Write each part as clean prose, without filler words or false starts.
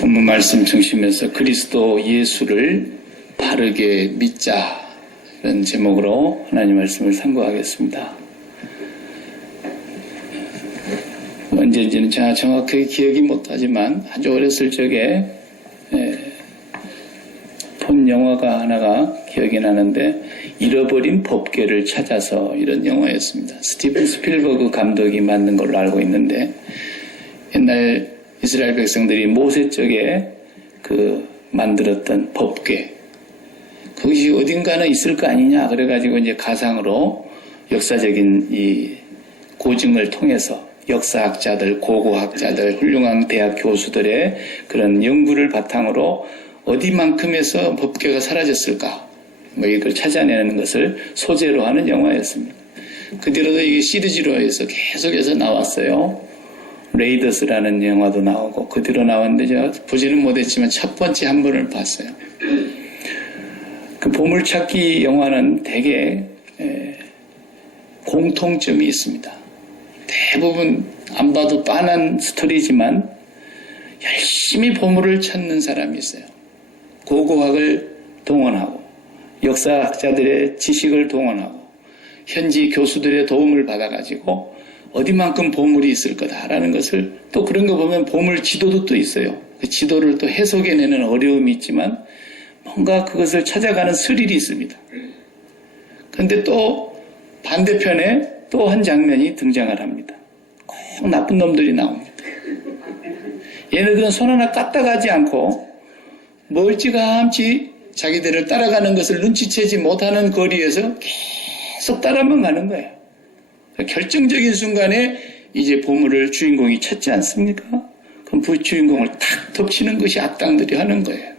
본문 말씀 중심에서 그리스도 예수를 바르게 믿자, 이런 제목으로 하나님 말씀을 상고하겠습니다. 언제인지는 제가 정확하게 기억이 못하지만 아주 어렸을 적에 본 영화가 하나가 기억이 나는데, 잃어버린 법궤를 찾아서, 이런 영화였습니다. 스티븐 스필버그 감독이 만든 걸로 알고 있는데, 옛날 이스라엘 백성들이 모세 쪽에 만들었던 법궤, 그것이 어딘가는 있을 거 아니냐 그래가지고 이제 가상으로 역사적인 이 고증을 통해서 역사학자들, 고고학자들, 훌륭한 대학 교수들의 그런 연구를 바탕으로 어디만큼에서 법궤가 사라졌을까, 이걸 찾아내는 것을 소재로 하는 영화였습니다. 그 뒤로도 이게 시리즈로 해서 계속해서 나왔어요. 레이더스라는 영화도 나오고, 그 뒤로 나왔는데 제가 보지는 못했지만 첫 번째 한 번을 봤어요. 그 보물찾기 영화는 되게 공통점이 있습니다. 대부분 안 봐도 빤한 스토리지만 열심히 보물을 찾는 사람이 있어요. 고고학을 동원하고 역사학자들의 지식을 동원하고 현지 교수들의 도움을 받아가지고 어디만큼 보물이 있을 거다라는 것을, 또 그런 거 보면 보물 지도도 또 있어요. 그 지도를 또 해석해내는 어려움이 있지만 뭔가 그것을 찾아가는 스릴이 있습니다. 그런데 또 반대편에 또 한 장면이 등장을 합니다. 꼭 나쁜 놈들이 나옵니다. 얘네들은 손 하나 까딱하지 않고 멀찌감치 자기들을 따라가는 것을 눈치채지 못하는 거리에서 계속 따라만 가는 거예요. 결정적인 순간에 이제 보물을 주인공이 찾지 않습니까? 그럼 그 주인공을 탁 덮치는 것이 악당들이 하는 거예요.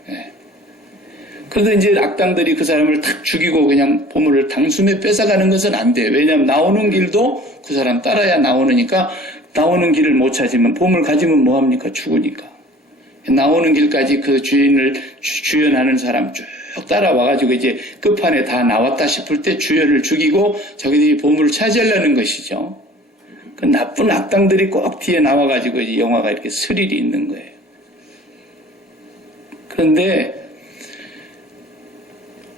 그래서 이제 악당들이 그 사람을 탁 죽이고 그냥 보물을 단숨에 뺏어가는 것은 안 돼요. 왜냐하면 나오는 길도 그 사람 따라야 나오니까, 나오는 길을 못 찾으면 보물 가지면 뭐합니까? 죽으니까. 나오는 길까지 그 주인을 주연하는 사람 쭉 따라와가지고 이제 끝판에 다 나왔다 싶을 때 주연을 죽이고 자기들이 보물을 차지하려는 것이죠. 그 나쁜 악당들이 꼭 뒤에 나와가지고 이제 영화가 이렇게 스릴이 있는 거예요. 그런데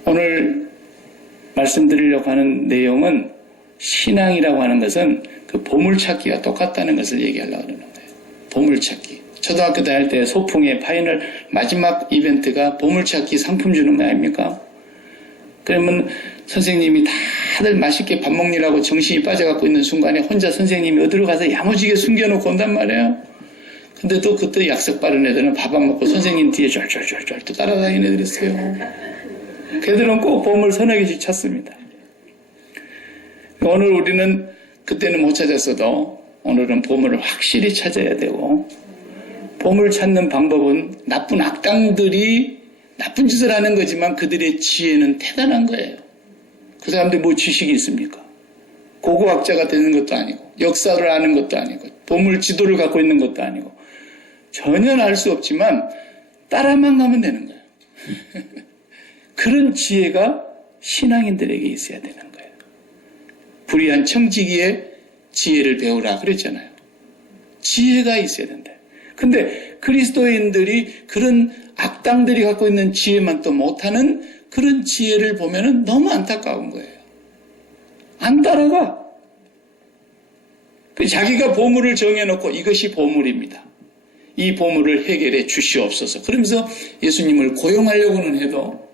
오늘 말씀드리려고 하는 내용은, 신앙이라고 하는 것은 그 보물찾기가 똑같다는 것을 얘기하려고 하는 거예요. 보물찾기. 초등학교 다닐 때 소풍의 파이널 마지막 이벤트가 보물찾기 상품 주는 거 아닙니까? 그러면 선생님이 다들 맛있게 밥 먹느라고 정신이 빠져갖고 있는 순간에 혼자 선생님이 어디로 가서 야무지게 숨겨놓고 온단 말이에요. 근데 또 그때 약속 바른 애들은 밥 안 먹고 선생님 뒤에 쫄쫄쫄쫄 또 따라다니는 애들이 있어요. 걔들은 꼭 보물 서너 개씩 찾습니다. 오늘 우리는 그때는 못 찾았어도 오늘은 보물을 확실히 찾아야 되고, 보물 찾는 방법은 나쁜 악당들이 나쁜 짓을 하는 거지만 그들의 지혜는 대단한 거예요. 그 사람들이 뭐 지식이 있습니까? 고고학자가 되는 것도 아니고 역사를 아는 것도 아니고 보물 지도를 갖고 있는 것도 아니고 전혀 알 수 없지만 따라만 가면 되는 거예요. 그런 지혜가 신앙인들에게 있어야 되는 거예요. 불의한 청지기의 지혜를 배우라 그랬잖아요. 지혜가 있어야 된다. 근데 그리스도인들이 그런 악당들이 갖고 있는 지혜만 또 못하는 그런 지혜를 보면은 너무 안타까운 거예요. 안 따라가. 자기가 보물을 정해놓고 이것이 보물입니다. 이 보물을 해결해 주시옵소서. 그러면서 예수님을 고용하려고는 해도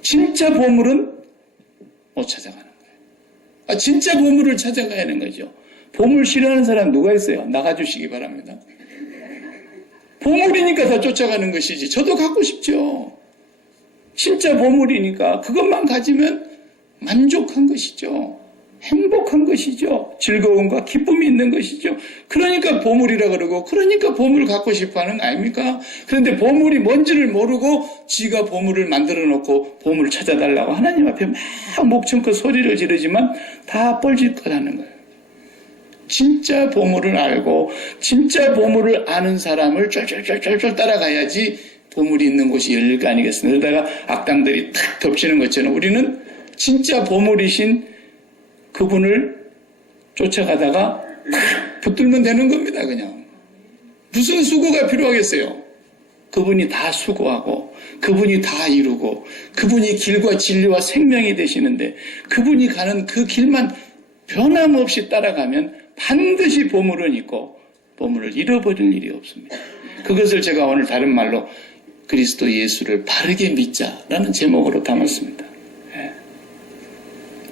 진짜 보물은 못 찾아가는 거예요. 진짜 보물을 찾아가야 하는 거죠. 보물 싫어하는 사람 누가 있어요? 나가주시기 바랍니다. 보물이니까 다 쫓아가는 것이지. 저도 갖고 싶죠. 진짜 보물이니까 그것만 가지면 만족한 것이죠. 행복한 것이죠. 즐거움과 기쁨이 있는 것이죠. 그러니까 보물이라 그러고, 그러니까 보물 갖고 싶어 하는 거 아닙니까? 그런데 보물이 뭔지를 모르고 지가 보물을 만들어 놓고 보물을 찾아달라고 하나님 앞에 막 목청껏 소리를 지르지만 다 뻘짓것 하는 거예요. 진짜 보물을 알고 진짜 보물을 아는 사람을 쫄쫄쫄쫄 따라가야지 보물이 있는 곳이 열릴 거 아니겠습니까? 그러다가 악당들이 탁 덮치는 것처럼 우리는 진짜 보물이신 그분을 쫓아가다가 탁 붙들면 되는 겁니다. 그냥 무슨 수고가 필요하겠어요? 그분이 다 수고하고 그분이 다 이루고 그분이 길과 진리와 생명이 되시는데 그분이 가는 그 길만 변함없이 따라가면 반드시 보물은 있고 보물을 잃어버릴 일이 없습니다. 그것을 제가 오늘 다른 말로 그리스도 예수를 바르게 믿자라는 제목으로 담았습니다.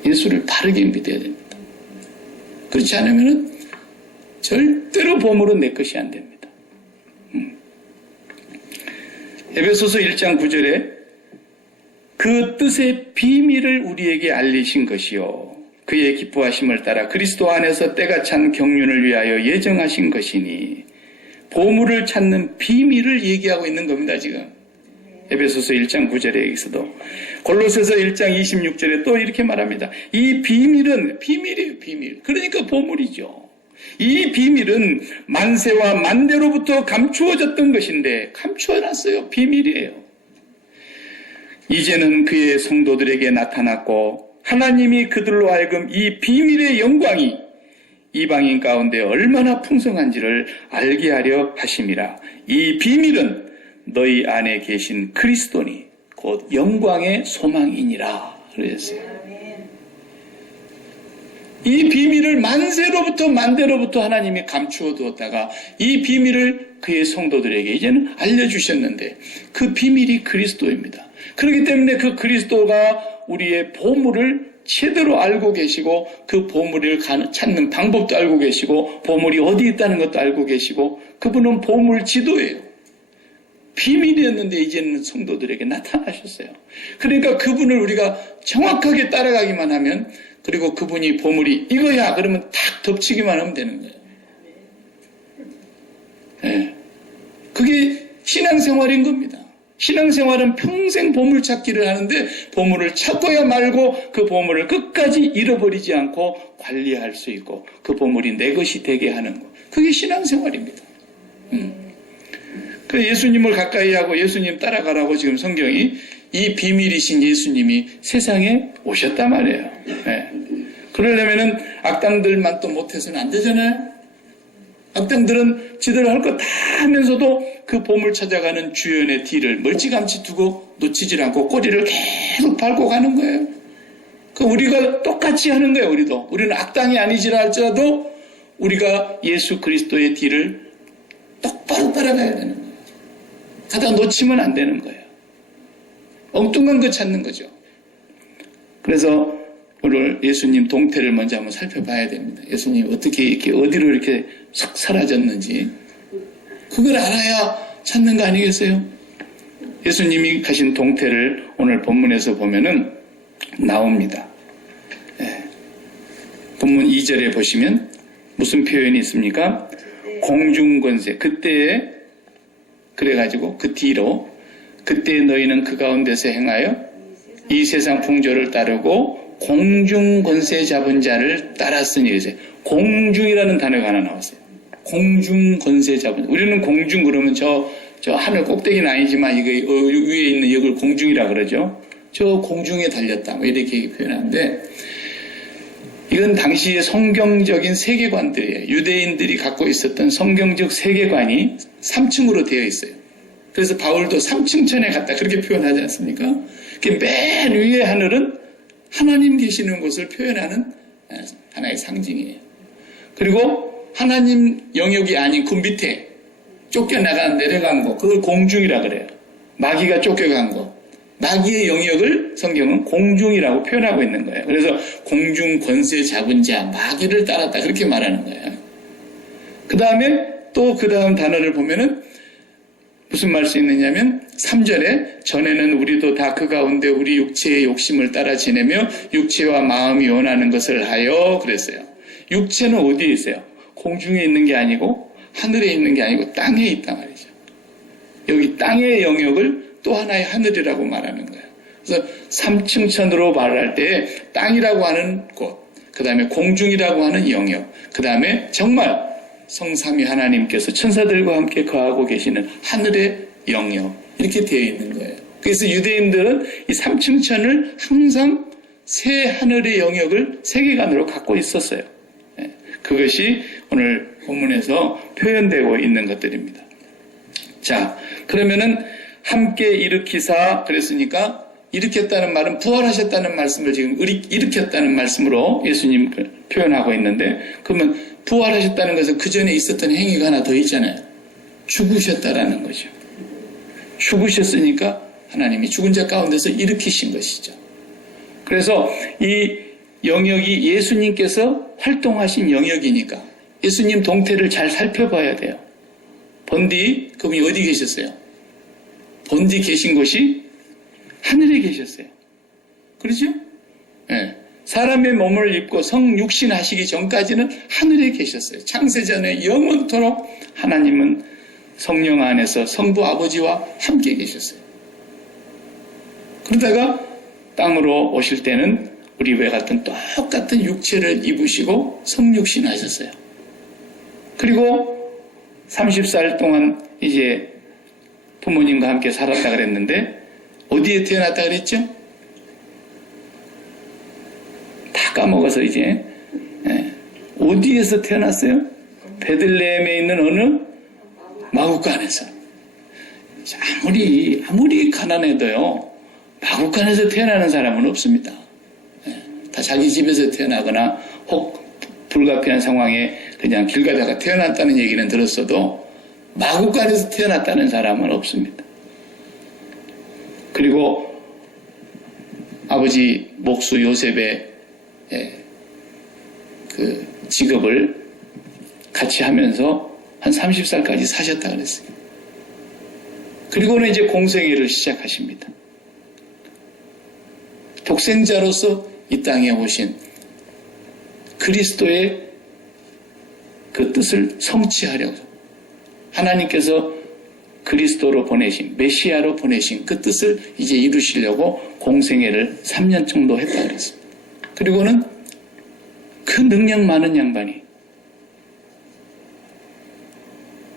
예수를 바르게 믿어야 됩니다. 그렇지 않으면 절대로 보물은 내 것이 안 됩니다. 에베소서 1장 9절에 그 뜻의 비밀을 우리에게 알리신 것이요 그의 기뻐하심을 따라 그리스도 안에서 때가 찬 경륜을 위하여 예정하신 것이니 보물을 찾는 비밀을 얘기하고 있는 겁니다. 지금 에베소서 1장 9절에 여기서도 골로새서 1장 26절에 또 이렇게 말합니다. 이 비밀은 비밀이에요. 비밀. 그러니까 보물이죠. 이 비밀은 만세와 만대로부터 감추어졌던 것인데 감추어놨어요. 비밀이에요. 이제는 그의 성도들에게 나타났고 하나님이 그들로 하여금 이 비밀의 영광이 이방인 가운데 얼마나 풍성한지를 알게 하려 하심이라. 이 비밀은 너희 안에 계신 그리스도니 곧 영광의 소망이니라 그랬어요. 이 비밀을 만세로부터 만대로부터 하나님이 감추어 두었다가 이 비밀을 그의 성도들에게 이제는 알려주셨는데 그 비밀이 그리스도입니다. 그렇기 때문에 그 그리스도가 우리의 보물을 제대로 알고 계시고 그 보물을 찾는 방법도 알고 계시고 보물이 어디 있다는 것도 알고 계시고 그분은 보물 지도예요. 비밀이었는데 이제는 성도들에게 나타나셨어요. 그러니까 그분을 우리가 정확하게 따라가기만 하면 그리고 그분이 보물이 이거야 그러면 탁 덮치기만 하면 되는 거예요. 네. 그게 신앙생활인 겁니다. 신앙생활은 평생 보물 찾기를 하는데 보물을 찾고야 말고 그 보물을 끝까지 잃어버리지 않고 관리할 수 있고 그 보물이 내 것이 되게 하는 것. 그게 신앙생활입니다. 그 예수님을 가까이 하고 예수님 따라가라고 지금 성경이 이 비밀이신 예수님이 세상에 오셨단 말이에요. 네. 그러려면은 악당들만 또 못해서는 안 되잖아요. 악당들은 지들 할 거 다 하면서도 그 보물 찾아가는 주연의 뒤를 멀찌감치 두고 놓치질 않고 꼬리를 계속 밟고 가는 거예요. 그 우리가 똑같이 하는 거예요. 우리도. 우리는 악당이 아니지라 할지라도 우리가 예수 그리스도의 뒤를 똑바로 따라가야 되는 거예요. 가다 놓치면 안 되는 거예요. 엉뚱한 거 찾는 거죠. 그래서 오늘 예수님 동태를 먼저 한번 살펴봐야 됩니다. 예수님 어떻게 이렇게 어디로 이렇게 싹 사라졌는지 그걸 알아야 찾는 거 아니겠어요? 예수님이 가신 동태를 오늘 본문에서 보면은 나옵니다. 네. 본문 2절에 보시면 무슨 표현이 있습니까? 공중권세. 그때에 그래가지고 그 뒤로 그때 너희는 그 가운데서 행하여 이 세상 풍조를 따르고 공중권세 잡은 자를 따랐으니 그래서 공중이라는 단어가 하나 나왔어요. 공중권세 잡은 우리는 공중 그러면 저 하늘 꼭대기는 아니지만 이거 위에 있는 이걸 공중이라 그러죠. 저 공중에 달렸다 뭐 이렇게 표현하는데 이건 당시의 성경적인 세계관들이에요. 유대인들이 갖고 있었던 성경적 세계관이 3층으로 되어 있어요. 그래서 바울도 3층천에 갔다 그렇게 표현하지 않습니까? 맨 위에 하늘은 하나님 계시는 곳을 표현하는 하나의 상징이에요. 그리고 하나님 영역이 아닌 그 밑에 쫓겨나가 내려간 곳 그걸 공중이라 그래요. 마귀가 쫓겨간 곳 마귀의 영역을 성경은 공중이라고 표현하고 있는 거예요. 그래서 공중 권세 잡은 자 마귀를 따랐다 그렇게 말하는 거예요. 그 다음에 또 그 다음 단어를 보면은 무슨 말 수 있느냐면 3절에 전에는 우리도 다 그 가운데 우리 육체의 욕심을 따라 지내며 육체와 마음이 원하는 것을 하여 그랬어요. 육체는 어디에 있어요? 공중에 있는 게 아니고 하늘에 있는 게 아니고 땅에 있단 말이죠. 여기 땅의 영역을 또 하나의 하늘이라고 말하는 거예요. 그래서 3층천으로 말할 때 땅이라고 하는 곳, 그 다음에 공중이라고 하는 영역, 그 다음에 정말 성삼위 하나님께서 천사들과 함께 거하고 계시는 하늘의 영역 이렇게 되어 있는 거예요. 그래서 유대인들은 이 3층천을 항상 새 하늘의 영역을 세계관으로 갖고 있었어요. 그것이 오늘 본문에서 표현되고 있는 것들입니다. 자, 그러면은 함께 일으키사 그랬으니까 일으켰다는 말은 부활하셨다는 말씀을 지금 일으켰다는 말씀으로 예수님 표현하고 있는데, 그러면 부활하셨다는 것은 그 전에 있었던 행위가 하나 더 있잖아요. 죽으셨다라는 거죠. 죽으셨으니까 하나님이 죽은 자 가운데서 일으키신 것이죠. 그래서 이 영역이 예수님께서 활동하신 영역이니까 예수님 동태를 잘 살펴봐야 돼요. 본디 그분이 어디 계셨어요? 본디 계신 곳이 하늘에 계셨어요. 그렇죠? 네. 사람의 몸을 입고 성육신 하시기 전까지는 하늘에 계셨어요. 창세전에 영원토록 하나님은 성령 안에서 성부 아버지와 함께 계셨어요. 그러다가 땅으로 오실 때는 우리와 같은 똑같은 육체를 입으시고 성육신 하셨어요. 그리고 30살 동안 이제 부모님과 함께 살았다 그랬는데 어디에 태어났다 그랬죠? 다 까먹어서 이제 어디에서 태어났어요? 베들레헴에 있는 어느 마구간에서. 아무리 가난해도요 마구간에서 태어나는 사람은 없습니다. 다 자기 집에서 태어나거나 혹 불가피한 상황에 그냥 길 가다가 태어났다는 얘기는 들었어도 마구간에서 태어났다는 사람은 없습니다. 그리고 아버지 목수 요셉의 그 직업을 같이 하면서 한 30살까지 사셨다 그랬어요. 그리고는 이제 공생애를 시작하십니다. 독생자로서 이 땅에 오신 그리스도의 그 뜻을 성취하려고 하나님께서 그리스도로 보내신, 메시아로 보내신 그 뜻을 이제 이루시려고 공생애를 3년 정도 했다 그랬습니다. 그리고는 그 능력 많은 양반이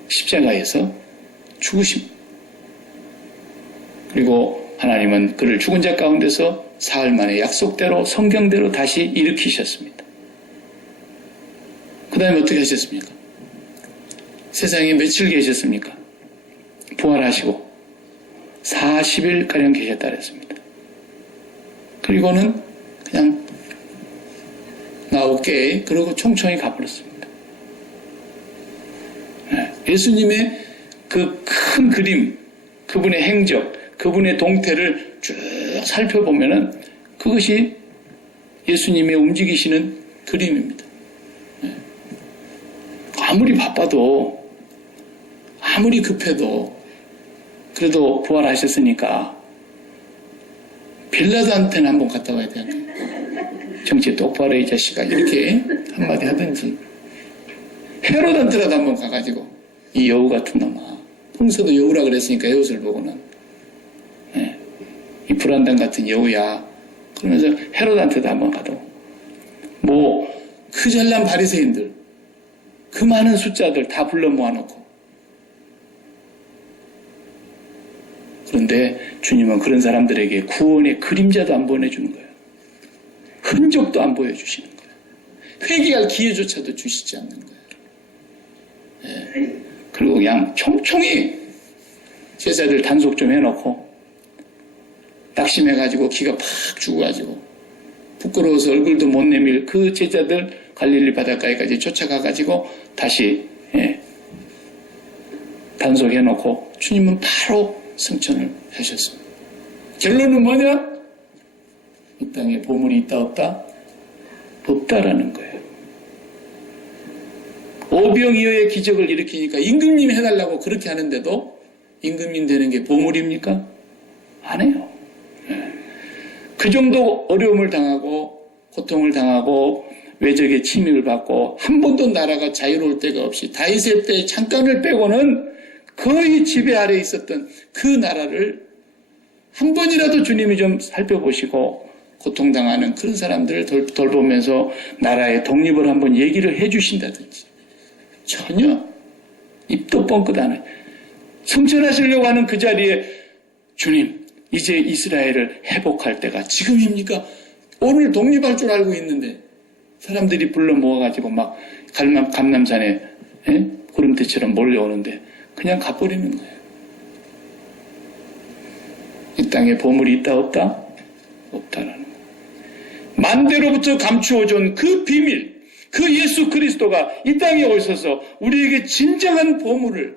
십자가에서 죽으십니다. 그리고 하나님은 그를 죽은 자 가운데서 사흘 만에 약속대로 성경대로 다시 일으키셨습니다. 그 다음에 어떻게 하셨습니까? 세상에 며칠 계셨습니까? 부활하시고 40일가량 계셨다 그랬습니다. 그리고는 그냥 나올게 그러고 총총히 가버렸습니다. 예수님의 그 큰 그림, 그분의 행적, 그분의 동태를 쭉 살펴보면은 그것이 예수님의 움직이시는 그림입니다. 아무리 바빠도, 아무리 급해도, 그래도 부활하셨으니까 빌라도한테는 한번 갔다 와야 되는데, 정치 똑바로 이 자식아 이렇게 한마디 하든지, 헤롯한테라도 한번 가가지고 이 여우 같은 놈아, 평소도 여우라 그랬으니까 헤롯을 보고는 이 불안당 같은 여우야 그러면서 헤롯한테도 한번 가도, 뭐 그 잘난 바리새인들 그 많은 숫자들 다 불러 모아놓고, 그런데 주님은 그런 사람들에게 구원의 그림자도 안 보내주는 거예요. 흔적도 안 보여주시는 거예요. 회개할 기회조차도 주시지 않는 거예요. 그리고 그냥 총총히 제자들 단속 좀 해놓고 낙심해가지고 기가 팍 죽어가지고 부끄러워서 얼굴도 못 내밀 그 제자들 갈릴리 바닷가에까지 쫓아가가지고 다시 단속해놓고 주님은 바로 승천을 하셨습니다. 결론은 뭐냐? 이 땅에 보물이 있다 없다? 없다라는 거예요. 오병이어의 기적을 일으키니까 임금님 해달라고 그렇게 하는데도 임금님 되는 게 보물입니까? 아니에요. 그 정도 어려움을 당하고 고통을 당하고 외적의 침입을 받고 한 번도 나라가 자유로울 때가 없이 다윗의 때 잠깐을 빼고는 거의 지배 아래 있었던 그 나라를 한 번이라도 주님이 좀 살펴보시고 고통당하는 그런 사람들을 돌보면서 나라의 독립을 한번 얘기를 해주신다든지 전혀 입도 뻥끗 안 해요. 승천하시려고 하는 그 자리에 주님 이제 이스라엘을 회복할 때가 지금입니까? 오늘 독립할 줄 알고 있는데 사람들이 불러 모아가지고 막 감남산에 구름대처럼 몰려오는데 그냥 가버리는 거예요. 이 땅에 보물이 있다 없다? 없다라는 거예요. 만대로부터 감추어준 그 비밀, 그 예수 그리스도가 이 땅에 오셔서 우리에게 진정한 보물을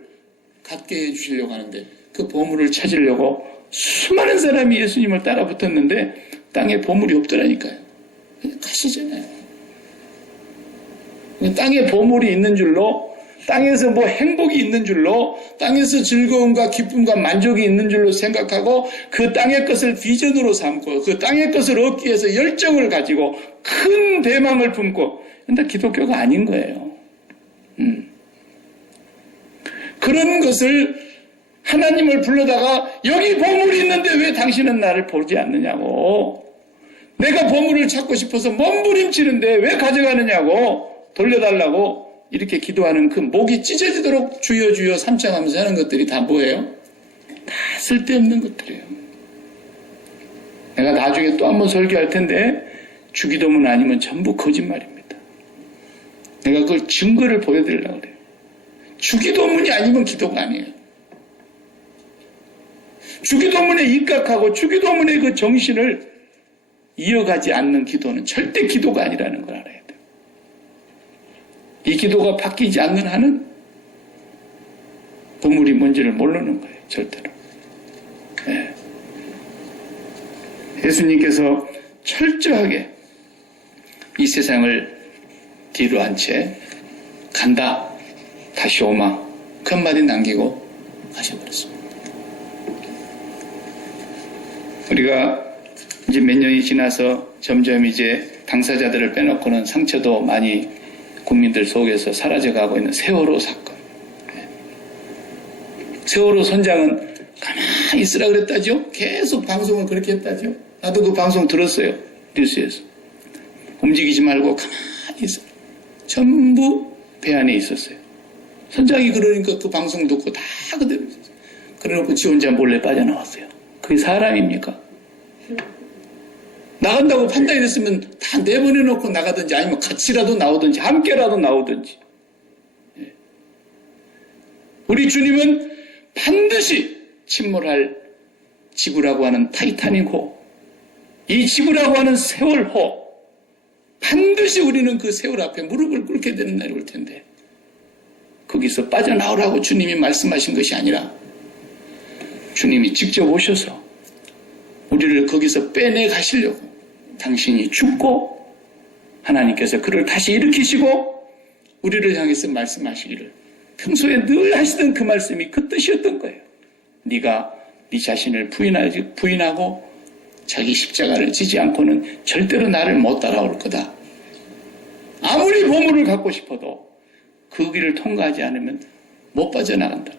갖게 해주시려고 하는데 그 보물을 찾으려고 수많은 사람이 예수님을 따라 붙었는데 땅에 보물이 없더라니까요. 가시잖아요. 땅에 보물이 있는 줄로, 땅에서 뭐 행복이 있는 줄로, 땅에서 즐거움과 기쁨과 만족이 있는 줄로 생각하고 그 땅의 것을 비전으로 삼고 그 땅의 것을 얻기 위해서 열정을 가지고 큰 대망을 품고, 근데 기독교가 아닌 거예요. 그런 것을 하나님을 불러다가 여기 보물이 있는데 왜 당신은 나를 보지 않느냐고, 내가 보물을 찾고 싶어서 몸부림치는데 왜 가져가느냐고, 돌려달라고 이렇게 기도하는 그 목이 찢어지도록 주여 주여 삼창하면서 하는 것들이 다 뭐예요? 다 쓸데없는 것들이에요. 내가 나중에 또 한번 설교할 텐데 주기도문 아니면 전부 거짓말입니다. 내가 그걸 증거를 보여드리려고 그래요. 주기도문이 아니면 기도가 아니에요. 주기도문에 입각하고 주기도문의 그 정신을 이어가지 않는 기도는 절대 기도가 아니라는 걸 알아야 돼요. 이 기도가 바뀌지 않는 한은 보물이 뭔지를 모르는 거예요. 절대로. 네. 예수님께서 철저하게 이 세상을 뒤로 한 채 간다, 다시 오마, 그 한마디 남기고 가셔버렸습니다. 우리가 이제 몇 년이 지나서 점점 이제 당사자들을 빼놓고는 상처도 많이 국민들 속에서 사라져가고 있는 세월호 사건. 세월호 선장은 가만히 있으라 그랬다죠? 계속 방송을 그렇게 했다죠? 나도 그 방송 들었어요. 뉴스에서. 움직이지 말고 가만히 있어. 전부 배 안에 있었어요. 선장이 그러니까 그 방송 듣고 다 그대로 있었어요. 그래놓고 지 혼자 몰래 빠져나왔어요. 그게 사람입니까? 나간다고 판단이 됐으면 다 내보내놓고 나가든지 아니면 같이라도 나오든지 함께라도 나오든지. 우리 주님은 반드시 침몰할 지구라고 하는 타이타닉호, 이 지구라고 하는 세월호, 반드시 우리는 그 세월 앞에 무릎을 꿇게 되는 날이 올 텐데 거기서 빠져나오라고 주님이 말씀하신 것이 아니라 주님이 직접 오셔서 우리를 거기서 빼내 가시려고 당신이 죽고 하나님께서 그를 다시 일으키시고 우리를 향해서 말씀하시기를 평소에 늘 하시던 그 말씀이 그 뜻이었던 거예요. 네가 네 자신을 부인하고 자기 십자가를 지지 않고는 절대로 나를 못 따라올 거다. 아무리 보물을 갖고 싶어도 그 길을 통과하지 않으면 못 빠져나간다.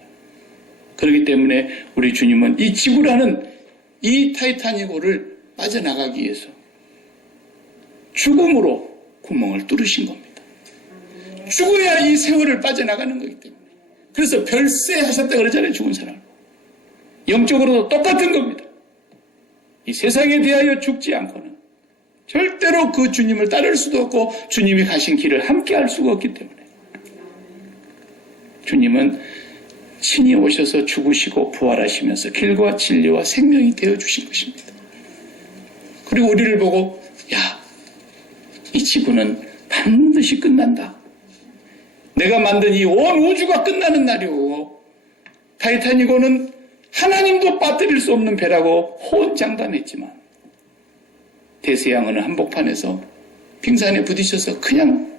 그렇기 때문에 우리 주님은 이 지구라는 이 타이타닉호를 빠져나가기 위해서 죽음으로 구멍을 뚫으신 겁니다. 죽어야 이 세월을 빠져나가는 거기 때문에. 그래서 별세하셨다 그러잖아요. 죽은 사람. 영적으로도 똑같은 겁니다. 이 세상에 대하여 죽지 않고는 절대로 그 주님을 따를 수도 없고 주님이 가신 길을 함께 할 수가 없기 때문에 주님은 친히 오셔서 죽으시고 부활하시면서 길과 진리와 생명이 되어주신 것입니다. 그리고 우리를 보고 야, 이 지구는 반드시 끝난다. 내가 만든 이 온 우주가 끝나는 날이 오고 타이타닉호는 하나님도 빠뜨릴 수 없는 배라고 호언장담했지만 대서양어는 한복판에서 빙산에 부딪혀서 그냥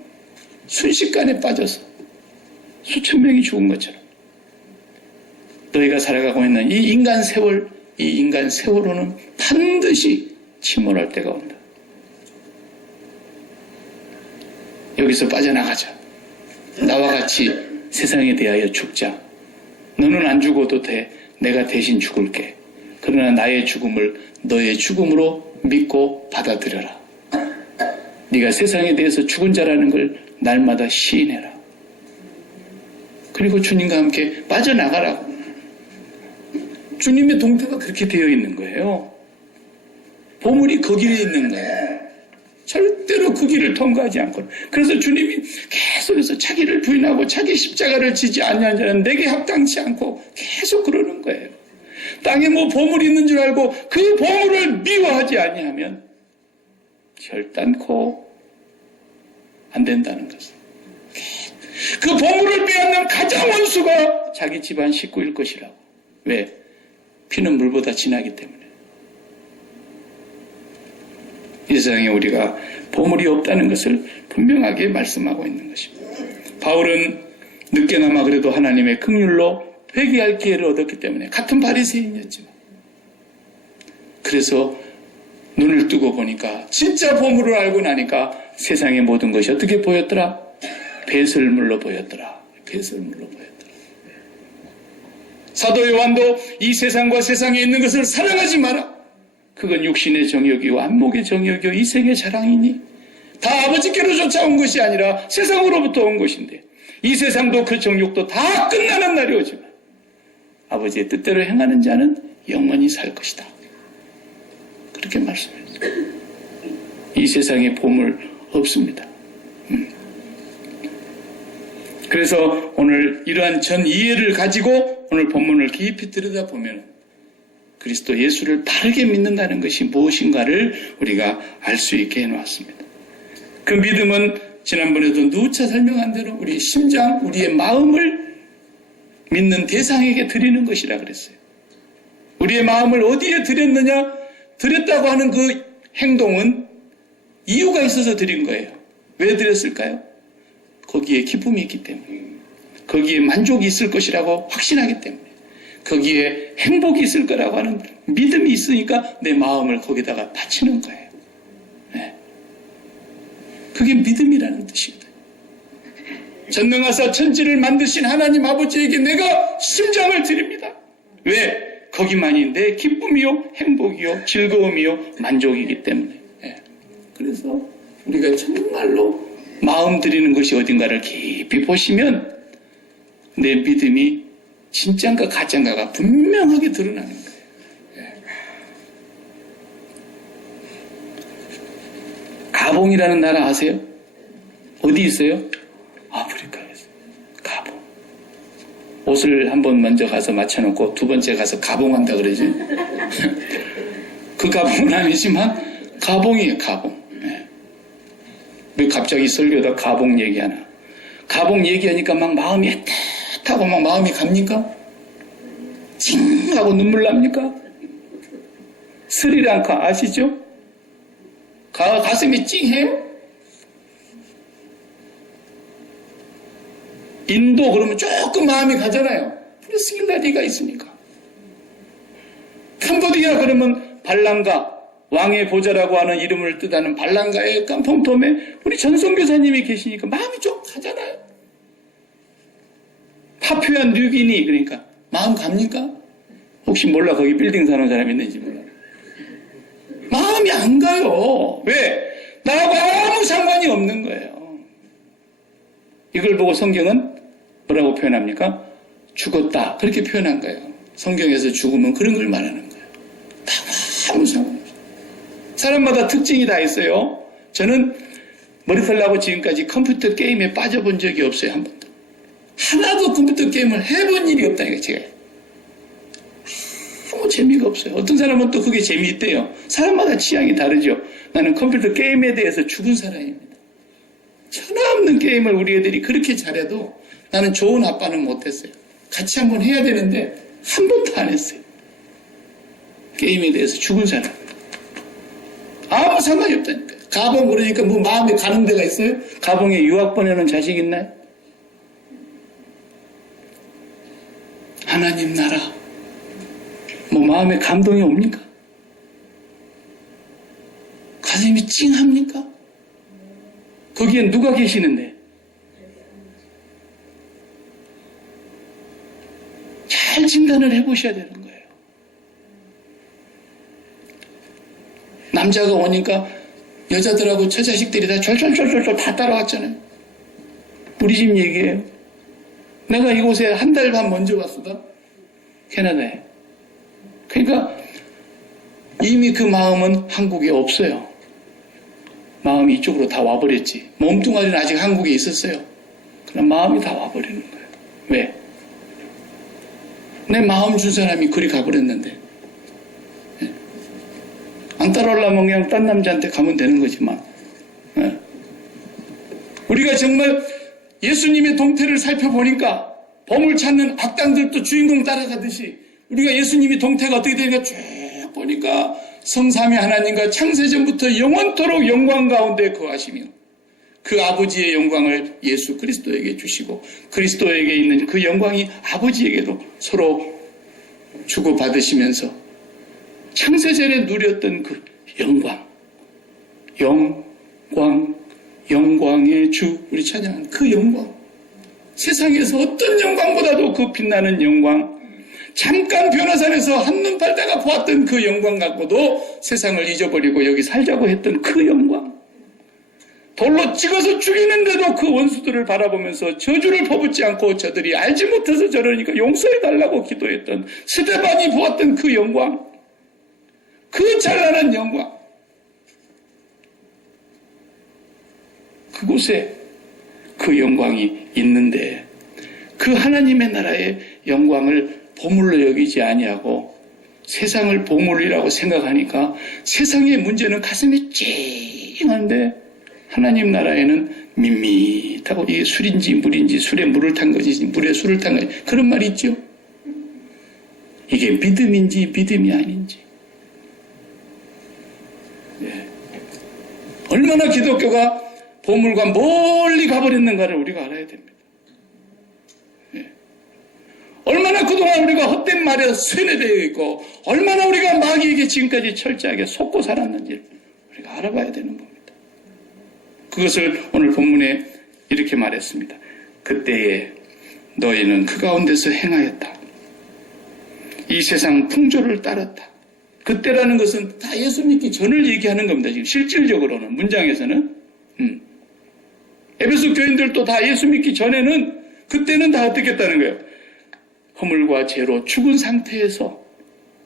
순식간에 빠져서 수천 명이 죽은 것처럼 너희가 살아가고 있는 이 인간 세월, 이 인간 세월호는 반드시 침몰할 때가 온다. 여기서 빠져나가자. 나와 같이 세상에 대하여 죽자. 너는 안 죽어도 돼. 내가 대신 죽을게. 그러나 나의 죽음을 너의 죽음으로 믿고 받아들여라. 네가 세상에 대해서 죽은 자라는 걸 날마다 시인해라. 그리고 주님과 함께 빠져나가라고. 주님의 동태가 그렇게 되어 있는 거예요. 보물이 거기에 있는 거예요. 절대 절대로 그 길을 통과하지 않고, 그래서 주님이 계속해서 자기를 부인하고 자기 십자가를 지지 아니한 자는 내게 합당치 않고 계속 그러는 거예요. 땅에 뭐 보물이 있는 줄 알고 그 보물을 미워하지 아니하면 결단코 안 된다는 것을. 그 보물을 빼앗는 가장 원수가 자기 집안 식구일 것이라고. 왜? 피는 물보다 진하기 때문에. 이 세상에 우리가 보물이 없다는 것을 분명하게 말씀하고 있는 것입니다. 바울은 늦게나마 그래도 하나님의 긍휼로 회개할 기회를 얻었기 때문에 같은 바리새인이었지만, 그래서 눈을 뜨고 보니까 진짜 보물을 알고 나니까 세상의 모든 것이 어떻게 보였더라? 배설물로 보였더라. 배설물로 보였더라. 사도 요한도 이 세상과 세상에 있는 것을 사랑하지 마라. 그건 육신의 정욕이요 안목의 정욕이요 이생의 자랑이니 다 아버지께로 쫓아온 것이 아니라 세상으로부터 온 것인데, 이 세상도 그 정욕도 다 끝나는 날이 오지만 아버지의 뜻대로 행하는 자는 영원히 살 것이다. 그렇게 말씀했어요. 이 세상에 보물 없습니다. 그래서 오늘 이러한 전 이해를 가지고 오늘 본문을 깊이 들여다보면 그리스도 예수를 바르게 믿는다는 것이 무엇인가를 우리가 알 수 있게 해놓았습니다. 그 믿음은 지난번에도 누차 설명한 대로 우리 심장, 우리의 마음을 믿는 대상에게 드리는 것이라 그랬어요. 우리의 마음을 어디에 드렸느냐? 드렸다고 하는 그 행동은 이유가 있어서 드린 거예요. 왜 드렸을까요? 거기에 기쁨이 있기 때문에, 거기에 만족이 있을 것이라고 확신하기 때문에, 거기에 행복이 있을 거라고 하는 믿음이 있으니까 내 마음을 거기다가 바치는 거예요. 네. 그게 믿음이라는 뜻입니다. 전능하사 천지를 만드신 하나님 아버지에게 내가 심장을 드립니다. 왜? 거기만이 내 기쁨이요, 행복이요, 즐거움이요, 만족이기 때문에. 네. 그래서 우리가 정말로 마음 드리는 것이 어딘가를 깊이 보시면 내 믿음이 진짠가 가짠가가 분명하게 드러나는 거예요. 네. 가봉이라는 나라 아세요? 어디 있어요? 아프리카에 있어요. 가봉. 옷을 한번 먼저 가서 맞춰놓고 두 번째 가서 가봉한다 그러지. 그 가봉은 아니지만 가봉이에요. 가봉. 네. 왜 갑자기 설교다 가봉 얘기하나? 가봉 얘기하니까 막 마음이 애틋하고 막 마음이 갑니까? 찡하고 눈물 납니까? 스리랑카 아시죠? 가슴이 찡해요? 인도 그러면 조금 마음이 가잖아요. 프레스길라디가 있으니까. 캄보디아 그러면 발랑가, 왕의 보좌라고 하는 이름을 뜻하는 발랑가의 깜펑톰에 우리 전송교사님이 계시니까 마음이 좀 가잖아요. 파푸아 뉴기니 그러니까 마음 갑니까? 혹시 몰라 거기 빌딩 사는 사람 있는지 몰라. 마음이 안 가요. 왜? 나하고 아무 상관이 없는 거예요. 이걸 보고 성경은 뭐라고 표현합니까? 죽었다. 그렇게 표현한 거예요. 성경에서 죽으면 그런 걸 말하는 거예요. 다 아무 상관없어요. 사람마다 특징이 다 있어요. 저는 머리털 나고 지금까지 컴퓨터 게임에 빠져본 적이 없어요. 한 번도. 하나도 컴퓨터 게임을 해본 일이 없다니까 제가. 아무 재미가 없어요. 어떤 사람은 또 그게 재미있대요. 사람마다 취향이 다르죠. 나는 컴퓨터 게임에 대해서 죽은 사람입니다. 천하없는 게임을 우리 애들이 그렇게 잘해도 나는 좋은 아빠는 못했어요. 같이 한번 해야 되는데 한 번도 안 했어요. 게임에 대해서 죽은 사람. 아무 상관이 없다니까요. 가봉 그러니까 뭐 마음에 가는 데가 있어요? 가봉에 유학 보내는 자식 있나요? 하나님 나라. 뭐 마음에 감동이 옵니까? 가슴이 찡합니까? 거기엔 누가 계시는데? 잘 진단을 해보셔야 되는 거예요. 남자가 오니까 여자들하고 처자식들이 다 졸졸졸졸 다 따라왔잖아요. 우리 집 얘기예요. 내가 이곳에 한 달 반 먼저 왔었다. 캐나다에. 그러니까 이미 그 마음은 한국에 없어요. 마음이 이쪽으로 다 와버렸지. 몸뚱아리는 아직 한국에 있었어요. 그러나 마음이 다 와버리는 거예요. 왜? 내 마음 준 사람이 그리 가버렸는데. 안 따라오려면 그냥 딴 남자한테 가면 되는 거지만. 우리가 정말 예수님의 동태를 살펴보니까 보물 찾는 악당들도 주인공 따라가듯이 우리가 예수님의 동태가 어떻게 되는가 쭉 보니까 성삼위 하나님과 창세전부터 영원토록 영광 가운데 거하시며 그 아버지의 영광을 예수 그리스도에게 주시고 그리스도에게 있는 그 영광이 아버지에게도 서로 주고받으시면서 창세전에 누렸던 그 영광의 주, 우리 찬양한 그 영광, 세상에서 어떤 영광보다도 그 빛나는 영광, 잠깐 변화산에서 한눈 팔다가 보았던 그 영광 갖고도 세상을 잊어버리고 여기 살자고 했던 그 영광, 돌로 찍어서 죽이는데도 그 원수들을 바라보면서 저주를 퍼붓지 않고 저들이 알지 못해서 저러니까 용서해달라고 기도했던 스데반이 보았던 그 영광, 그 찬란한 영광, 그곳에 그 영광이 있는데 그 하나님의 나라의 영광을 보물로 여기지 아니하고 세상을 보물이라고 생각하니까 세상의 문제는 가슴이 찡한데 하나님 나라에는 밋밋하고 이게 술인지 물인지 술에 물을 탄 거지 물에 술을 탄 거지 그런 말이 있죠. 이게 믿음인지 믿음이 아닌지. 얼마나 기독교가 보물과 멀리 가버렸는가를 우리가 알아야 됩니다. 얼마나 그동안 우리가 헛된 말에 쇠뇌되어 있고 얼마나 우리가 마귀에게 지금까지 철저하게 속고 살았는지를 우리가 알아봐야 되는 겁니다. 그것을 오늘 본문에 이렇게 말했습니다. 그때에 너희는 그 가운데서 행하였다. 이 세상 풍조를 따랐다. 그때라는 것은 다 예수 믿기 전을 얘기하는 겁니다. 지금 실질적으로는 문장에서는 에베소 교인들도 다 예수 믿기 전에는 그때는 다 어떻게 했다는 거예요? 허물과 죄로 죽은 상태에서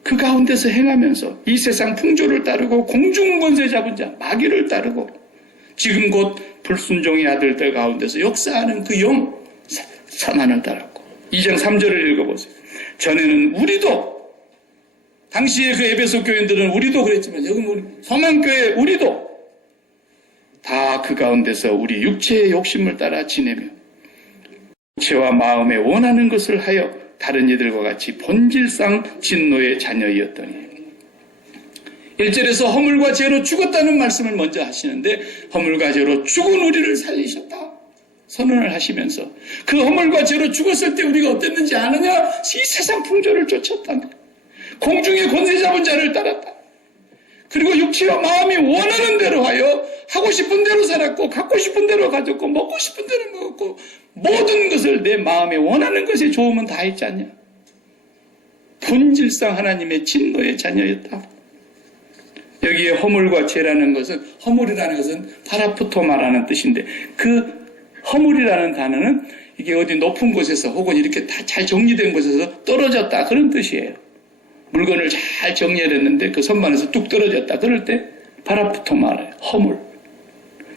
그 가운데서 행하면서 이 세상 풍조를 따르고 공중 권세 잡은 자 마귀를 따르고 지금 곧 불순종의 아들들 가운데서 역사하는 그 영 사탄을 따랐고 2장 3절을 읽어보세요. 전에는 우리도 당시에 그 에베소 교인들은 우리도 그랬지만 여기 우리 소망교회 우리도 다 그 가운데서 우리 육체의 욕심을 따라 지내며 육체와 마음에 원하는 것을 하여 다른 이들과 같이 본질상 진노의 자녀이었더니 1절에서 허물과 죄로 죽었다는 말씀을 먼저 하시는데 허물과 죄로 죽은 우리를 살리셨다 선언을 하시면서 그 허물과 죄로 죽었을 때 우리가 어땠는지 아느냐? 이 세상 풍조를 쫓았다. 공중의 권세 잡은 자를 따랐다. 그리고 육체와 마음이 원하는 대로 하여 하고 싶은 대로 살았고 갖고 싶은 대로 가졌고 먹고 싶은 대로 먹었고 모든 것을 내 마음에 원하는 것에 좋으면 다 했지 않냐. 본질상 하나님의 진노의 자녀였다. 여기에 허물과 죄라는 것은 허물이라는 것은 파라푸토마라는 뜻인데 그 허물이라는 단어는 이게 어디 높은 곳에서 혹은 이렇게 다 잘 정리된 곳에서 떨어졌다 그런 뜻이에요. 물건을 잘 정리해냈는데 그 선반에서 뚝 떨어졌다. 그럴 때 파라푸토마래 허물.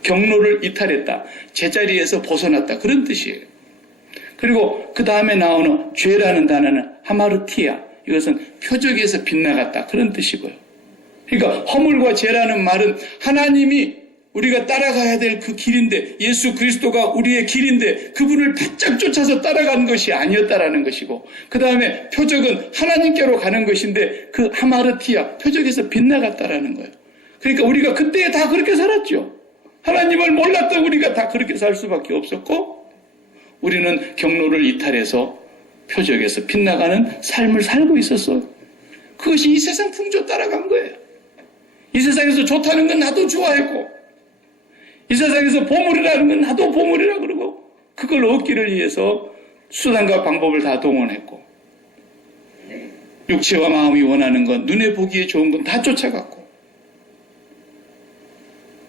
경로를 이탈했다. 제자리에서 벗어났다. 그런 뜻이에요. 그리고 그 다음에 나오는 죄라는 단어는 하마르티아. 이것은 표적에서 빗나갔다. 그런 뜻이고요. 그러니까 허물과 죄라는 말은 하나님이 우리가 따라가야 될 그 길인데 예수 그리스도가 우리의 길인데 그분을 바짝 쫓아서 따라가는 것이 아니었다라는 것이고 그 다음에 표적은 하나님께로 가는 것인데 그 하마르티아 표적에서 빗나갔다라는 거예요. 그러니까 우리가 그때 다 그렇게 살았죠. 하나님을 몰랐던 우리가 다 그렇게 살 수밖에 없었고 우리는 경로를 이탈해서 표적에서 빗나가는 삶을 살고 있었어요. 그것이 이 세상 풍조 따라간 거예요. 이 세상에서 좋다는 건 나도 좋아했고 이 세상에서 보물이라는 건 나도 보물이라 그러고 그걸 얻기를 위해서 수단과 방법을 다 동원했고 육체와 마음이 원하는 건 눈에 보기에 좋은 건 다 쫓아갔고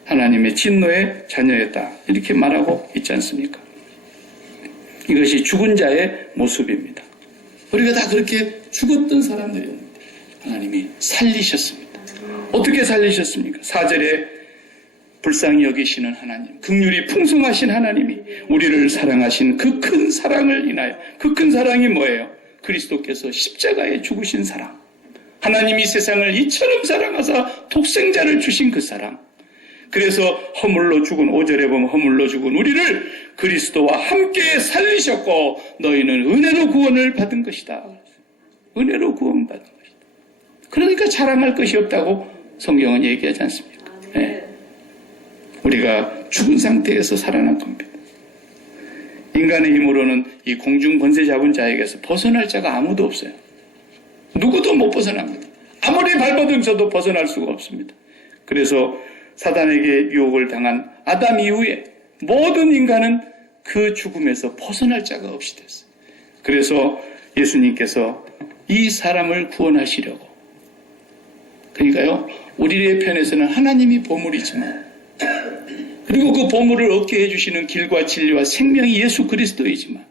하나님의 진노의 자녀였다 이렇게 말하고 있지 않습니까? 이것이 죽은 자의 모습입니다. 우리가 다 그렇게 죽었던 사람들이었는데 하나님이 살리셨습니다. 어떻게 살리셨습니까? 4절에 불쌍히 여기시는 하나님, 긍휼이 풍성하신 하나님이 우리를 사랑하신 그 큰 사랑을 인하여, 그 큰 사랑이 뭐예요? 그리스도께서 십자가에 죽으신 사랑, 하나님이 세상을 이처럼 사랑하사 독생자를 주신 그 사랑, 그래서 허물로 죽은, 5절에 보면 허물로 죽은 우리를 그리스도와 함께 살리셨고 너희는 은혜로 구원을 받은 것이다. 은혜로 구원받은 것이다. 그러니까 자랑할 것이 없다고 성경은 얘기하지 않습니까? 네. 우리가 죽은 상태에서 살아난 겁니다. 인간의 힘으로는 이 공중 권세 잡은 자에게서 벗어날 자가 아무도 없어요. 누구도 못 벗어납니다. 아무리 발버둥쳐도 벗어날 수가 없습니다. 그래서 사단에게 유혹을 당한 아담 이후에 모든 인간은 그 죽음에서 벗어날 자가 없이 됐어요. 그래서 예수님께서 이 사람을 구원하시려고, 그러니까요, 우리의 편에서는 하나님이 보물이지만, 그리고 그 보물을 얻게 해주시는 길과 진리와 생명이 예수 그리스도이지만,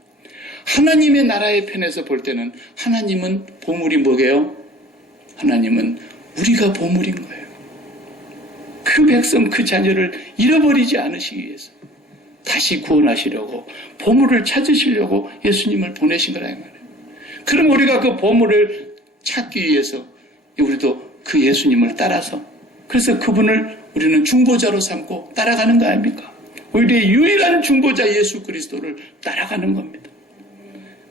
하나님의 나라의 편에서 볼 때는 하나님은 보물이 뭐게요? 하나님은 우리가 보물인 거예요. 그 백성, 그 자녀를 잃어버리지 않으시기 위해서 다시 구원하시려고, 보물을 찾으시려고 예수님을 보내신 거라 이 말이에요. 그럼 우리가 그 보물을 찾기 위해서 우리도 그 예수님을 따라서, 그래서 그분을 우리는 중보자로 삼고 따라가는 거 아닙니까? 우리의 유일한 중보자 예수 그리스도를 따라가는 겁니다.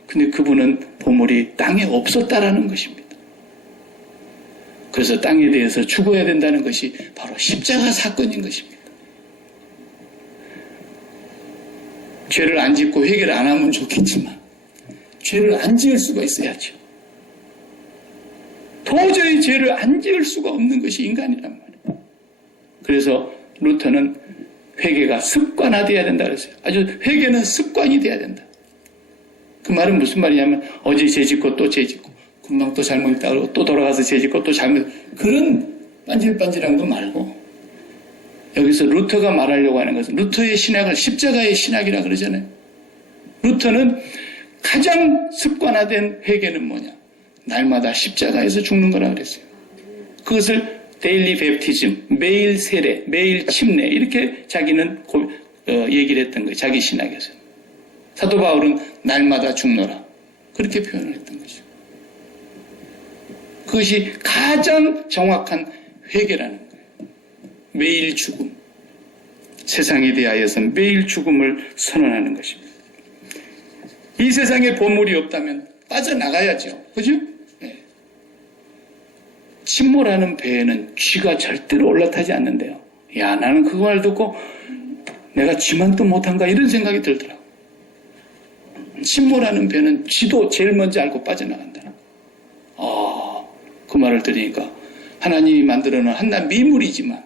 근데 그분은 보물이 땅에 없었다라는 것입니다. 그래서 땅에 대해서 죽어야 된다는 것이 바로 십자가 사건인 것입니다. 죄를 안 짓고 회개를 안 하면 좋겠지만 죄를 안 지을 수가 있어야죠. 도저히 죄를 안 지을 수가 없는 것이 인간이란 말이에요. 그래서 루터는 회개가 습관화되어야 된다 그랬어요. 아주 회개는 습관이 돼야 된다. 그 말은 무슨 말이냐면 어제 죄 짓고 또 죄 짓고 금방 또 잘못했다 그러고 또 돌아가서 죄 짓고 또 잘못, 그런 반질반질한 거 말고, 여기서 루터가 말하려고 하는 것은 루터의 신학을 십자가의 신학이라 그러잖아요. 루터는 가장 습관화된 회개는 뭐냐? 날마다 십자가에서 죽는 거라 그랬어요. 그것을 데일리 베프티즘, 매일 세례, 매일 침례, 이렇게 자기는 얘기를 했던 거예요. 자기 신학에서. 사도 바울은 날마다 죽노라, 그렇게 표현을 했던 거죠. 그것이 가장 정확한 회개라는 거예요. 매일 죽음. 세상에 대하여서 매일 죽음을 선언하는 것입니다. 이 세상에 보물이 없다면 빠져나가야죠. 그죠? 네. 침몰하는 배에는 쥐가 절대로 올라타지 않는데요. 야, 나는 그 말 듣고 내가 쥐만 또 못한가 이런 생각이 들더라고요. 침몰하는 배는 쥐도 제일 먼저 알고 빠져나간다. 그 말을 들으니까 하나님이 만들어놓은 한낱 미물이지만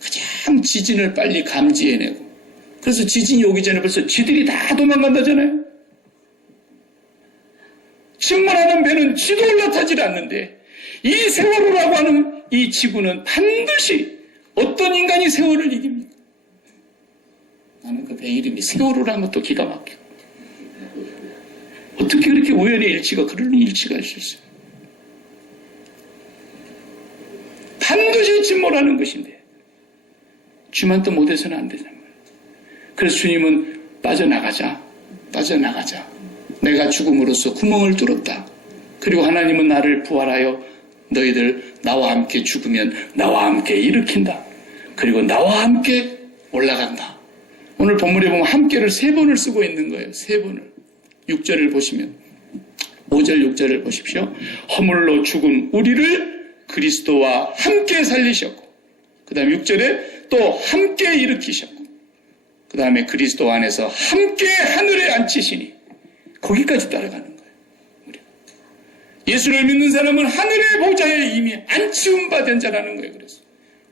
가장 지진을 빨리 감지해내고, 그래서 지진이 오기 전에 벌써 쥐들이 다 도망간다잖아요. 침몰하는 배는 쥐도 올라타질 않는데 이 세월호라고 하는 이 지구는 반드시 어떤 인간이 세월을 이깁니까? 나는 그 배 이름이 세월호라는 것도 기가 막혀. 어떻게 그렇게 우연의 일치가, 그런 일치가 있을 수 있어요? 반드시 침몰하는 것인데 쥐만 또 못해서는 안 되잖아요. 그래서 주님은 빠져나가자. 내가 죽음으로써 구멍을 뚫었다. 그리고 하나님은 나를 부활하여 너희들 나와 함께 죽으면 나와 함께 일으킨다. 그리고 나와 함께 올라간다. 오늘 본문에 보면 함께를 3번을 쓰고 있는 거예요. 3번을. 6절을 보시면, 5절 6절을 보십시오. 허물로 죽은 우리를 그리스도와 함께 살리셨고, 그 다음에 6절에 또 함께 일으키셨고, 그 다음에 그리스도 안에서 함께 하늘에 앉히시니, 거기까지 따라가는 거예요. 우리가. 예수를 믿는 사람은 하늘의 보좌에 이미 안치움 받은 자라는 거예요. 그래서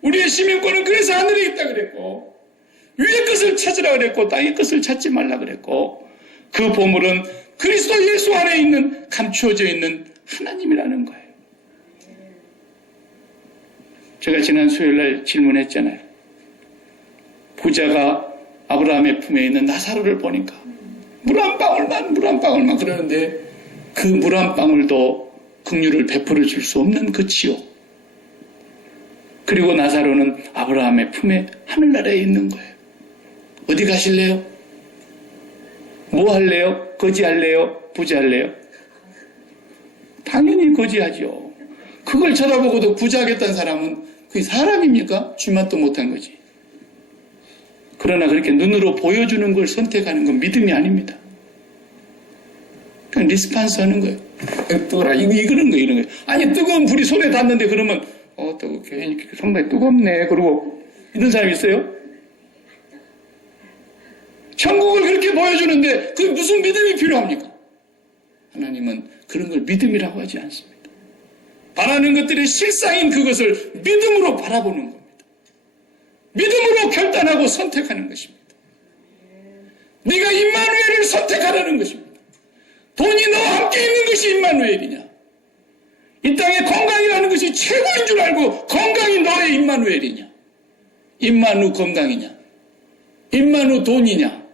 우리의 시민권은 그래서 하늘에 있다 그랬고, 위의 것을 찾으라 그랬고 땅의 것을 찾지 말라 그랬고, 그 보물은 그리스도 예수 안에 있는, 감추어져 있는 하나님이라는 거예요. 제가 지난 수요일날 질문했잖아요. 부자가 아브라함의 품에 있는 나사로를 보니까 물 한 방울만 그러는데, 그 물 한 방울도 긍휼을 베풀어 줄 수 없는 그 지옥, 그리고 나사로는 아브라함의 품에 하늘나라에 있는 거예요. 어디 가실래요? 뭐 할래요? 거지 할래요? 부자 할래요? 당연히 거지하죠. 그걸 쳐다보고도 부자하겠다는 사람은 그게 사람입니까? 쥐맛도 못한 거지. 그러나 그렇게 눈으로 보여주는 걸 선택하는 건 믿음이 아닙니다. 그냥 리스판스 하는 거예요. 뜨거라. 이런 거예요. 아니, 뜨거운 불이 손에 닿는데 그러면, 괜히 상당히 뜨겁네. 그러고, 이런 사람이 있어요? 천국을 그렇게 보여주는데, 그게 무슨 믿음이 필요합니까? 하나님은 그런 걸 믿음이라고 하지 않습니다. 바라는 것들의 실상인 그것을 믿음으로 바라보는 겁니다. 믿음으로 결단하고 선택하는 것입니다. 네가 임마누엘을 선택하라는 것입니다. 돈이 너와 함께 있는 것이 임마누엘이냐? 이 땅에 건강이라는 것이 최고인 줄 알고 건강이 너의 임마누엘이냐? 임마누 건강이냐? 임마누 돈이냐?